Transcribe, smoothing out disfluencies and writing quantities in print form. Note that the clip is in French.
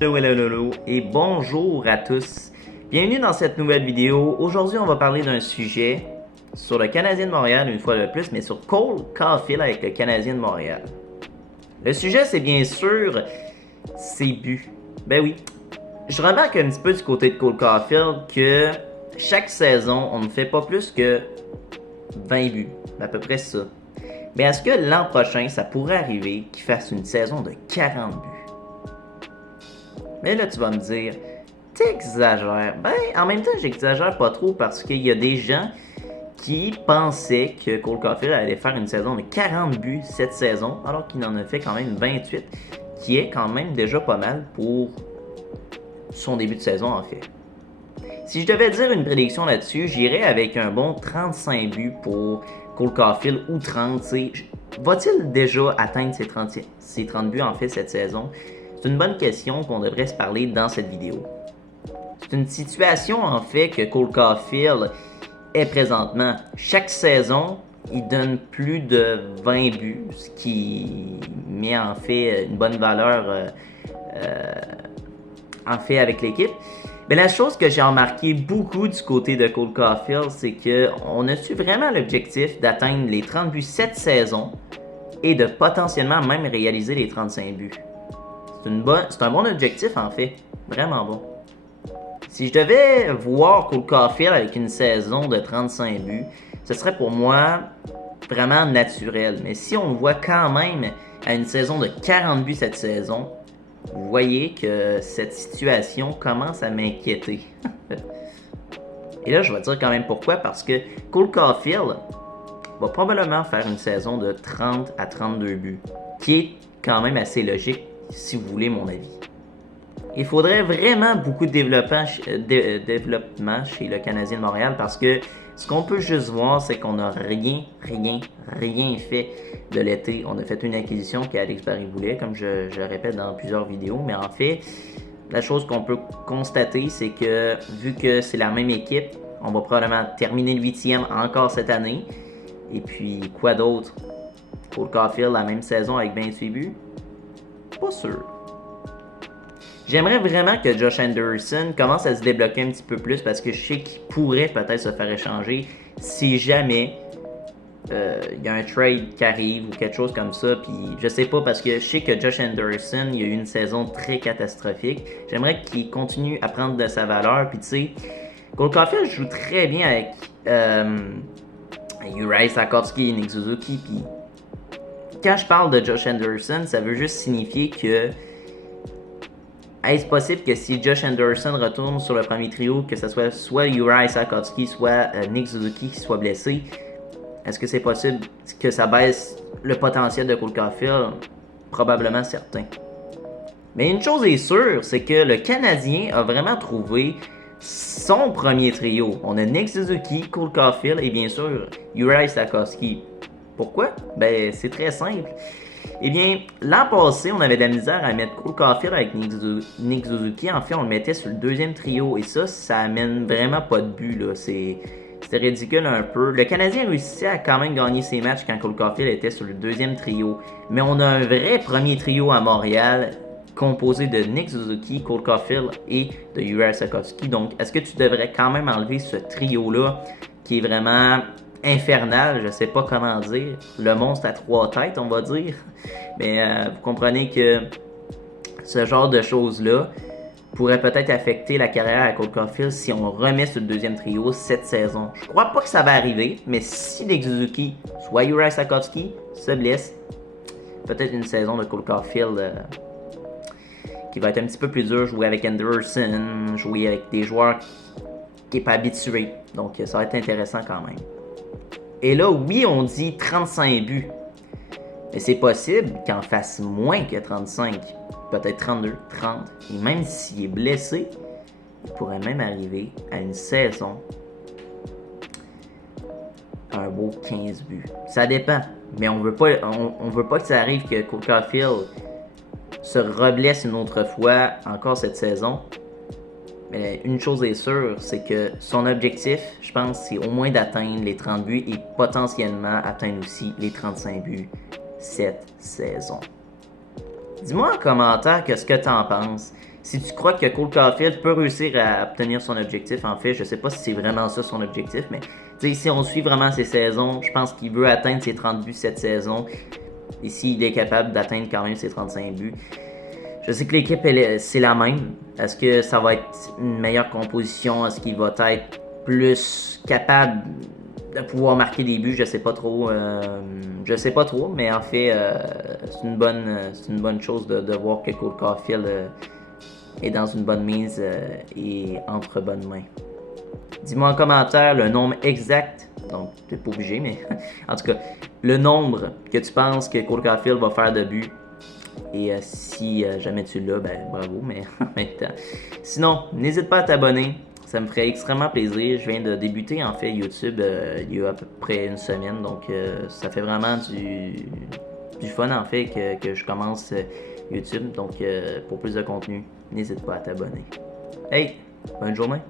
Hello, hello, hello, et bonjour à tous. Bienvenue dans cette nouvelle vidéo. Aujourd'hui, on va parler d'un sujet sur le Canadien de Montréal, une fois de plus, mais sur Cole Caufield avec le Canadien de Montréal. Le sujet, c'est bien sûr ses buts. Ben oui, je remarque un petit peu du côté de Cole Caufield que chaque saison, on ne fait pas plus que 20 buts, à peu près ça. Mais est-ce que l'an prochain, ça pourrait arriver qu'il fasse une saison de 40 buts? Mais là, tu vas me dire, t'exagères. Ben, en même temps, j'exagère pas trop parce qu'il y a des gens qui pensaient que Cole Caufield allait faire une saison de 40 buts cette saison, alors qu'il en a fait quand même 28, qui est quand même déjà pas mal pour son début de saison en fait. Si je devais dire une prédiction là-dessus, j'irais avec un bon 35 buts pour Cole Caufield ou 30. Va-t-il déjà atteindre ses 30 buts en fait cette saison? C'est une bonne question qu'on devrait se parler dans cette vidéo. C'est une situation en fait que Cole Caufield est présentement. Chaque saison, il donne plus de 20 buts, ce qui met en fait une bonne valeur en fait avec l'équipe. Mais la chose que j'ai remarqué beaucoup du côté de Cole Caufield, c'est qu'on a-tu vraiment l'objectif d'atteindre les 30 buts cette saison et de potentiellement même réaliser les 35 buts. C'est un bon objectif en fait, vraiment bon. Si je devais voir Cole Caufield avec une saison de 35 buts, ce serait pour moi vraiment naturel. Mais si on le voit quand même à une saison de 40 buts cette saison, vous voyez que cette situation commence à m'inquiéter. Et là, je vais dire quand même pourquoi, parce que Cole Caufield va probablement faire une saison de 30 à 32 buts, qui est quand même assez logique si vous voulez mon avis. Il faudrait vraiment beaucoup de développement chez le Canadien de Montréal parce que ce qu'on peut juste voir, c'est qu'on n'a rien fait de l'été. On a fait une acquisition qu'Alex Barry voulait, comme je le répète dans plusieurs vidéos, mais en fait, la chose qu'on peut constater, c'est que vu que c'est la même équipe, on va probablement terminer le 8e encore cette année. Et puis, quoi d'autre? Cole Caufield, la même saison avec 28 buts? Pas sûr. J'aimerais vraiment que Josh Anderson commence à se débloquer un petit peu plus parce que je sais qu'il pourrait peut-être se faire échanger si jamais il y a un trade qui arrive ou quelque chose comme ça. Puis je sais pas parce que je sais que Josh Anderson il a eu une saison très catastrophique. J'aimerais qu'il continue à prendre de sa valeur. Puis tu sais, Cole Caufield joue très bien avec Uri Slavkovski et Nick Suzuki. Puis quand je parle de Josh Anderson, ça veut juste signifier que est-ce possible que si Josh Anderson retourne sur le premier trio, que ce soit Uri Slavkovski, soit Nick Suzuki qui soit blessé, est-ce que c'est possible que ça baisse le potentiel de Cole Caufield? Probablement certain. Mais une chose est sûre, c'est que le Canadien a vraiment trouvé son premier trio. On a Nick Suzuki, Cole Caufield et bien sûr Uri Slavkovski. Pourquoi? Ben, c'est très simple. Eh bien, l'an passé, on avait de la misère à mettre Cole Caufield avec Nick Suzuki. En fait, on le mettait sur le deuxième trio. Et ça amène vraiment pas de but, là. C'était ridicule un peu. Le Canadien réussissait à quand même gagner ses matchs quand Cole Caufield était sur le deuxième trio. Mais on a un vrai premier trio à Montréal, composé de Nick Suzuki, Cole Caufield et de Uri Slavkovski. Donc, est-ce que tu devrais quand même enlever ce trio-là, qui est vraiment infernal, je sais pas comment dire, le monstre à 3 têtes, on va dire. Mais vous comprenez que ce genre de choses-là pourrait peut-être affecter la carrière à Cole Caufield si on remet sur le deuxième trio cette saison. Je crois pas que ça va arriver, mais si Nick Suzuki, soit Uri Slavkovski, se blesse, peut-être une saison de Cole Caufield qui va être un petit peu plus dur, jouer avec Anderson, jouer avec des joueurs qui n'est pas habitué. Donc ça va être intéressant quand même. Et là, oui, on dit 35 buts. Mais c'est possible qu'il en fasse moins que 35. Peut-être 32, 30. Et même s'il est blessé, il pourrait même arriver à une saison à un beau 15 buts. Ça dépend. Mais on veut pas que ça arrive que Cole Caufield se reblesse une autre fois encore cette saison. Mais une chose est sûre, c'est que son objectif, je pense, c'est au moins d'atteindre les 30 buts et potentiellement atteindre aussi les 35 buts cette saison. Dis-moi en commentaire ce que tu en penses. Si tu crois que Cole Caulfield peut réussir à obtenir son objectif, en fait, je sais pas si c'est vraiment ça son objectif, mais si on suit vraiment ses saisons, je pense qu'il veut atteindre ses 30 buts cette saison. Et s'il est capable d'atteindre quand même ses 35 buts, je sais que l'équipe, c'est la même. Est-ce que ça va être une meilleure composition? Est-ce qu'il va être plus capable de pouvoir marquer des buts? Je sais pas trop. Je sais pas trop, mais en fait, c'est une bonne chose de voir que Cole Caulfield est dans une bonne mise et entre bonnes mains. Dis-moi en commentaire le nombre exact, donc tu n'es pas obligé, mais en tout cas, le nombre que tu penses que Cole Caulfield va faire de buts. Et si jamais tu l'as, ben bravo, mais en même temps. Sinon, n'hésite pas à t'abonner, ça me ferait extrêmement plaisir. Je viens de débuter en fait YouTube il y a à peu près une semaine, donc ça fait vraiment du fun en fait que je commence YouTube. Donc pour plus de contenu, n'hésite pas à t'abonner. Hey, bonne journée!